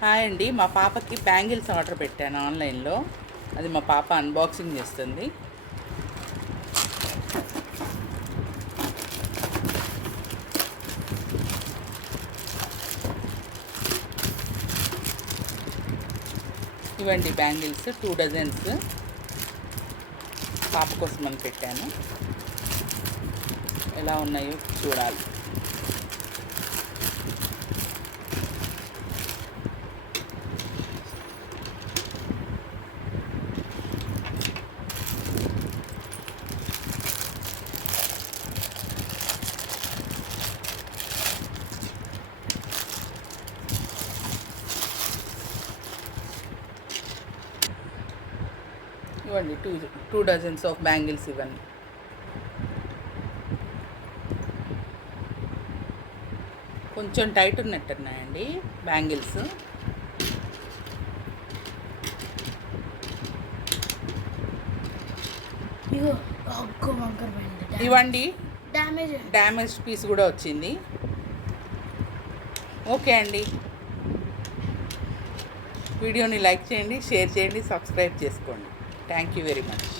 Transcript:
Hi అండి, మా పాపకి బ్యాంగిల్స్ ఆర్డర్ పెట్టాను ఆన్లైన్లో. అది మా పాప అన్బాక్సింగ్ చేస్తుంది. ఇవ్వండి బ్యాంగిల్స్ 2 డజన్స్ పాప కోసం అని పెట్టాను. ఎలా ఉన్నాయో చూడాలి. ఇవ్వండి 2 డజన్స్ ఆఫ్ బ్యాంగిల్స్ ఇవ్వండి. కొంచెం టైట్ ఉన్నట్టున్నాయండి బ్యాంగిల్స్. ఇవ్వండి, డ్యామేజ్ పీస్ కూడా వచ్చింది. ఓకే అండి, వీడియోని లైక్ చేయండి, షేర్ చేయండి, సబ్స్క్రైబ్ చేసుకోండి. Thank you very much.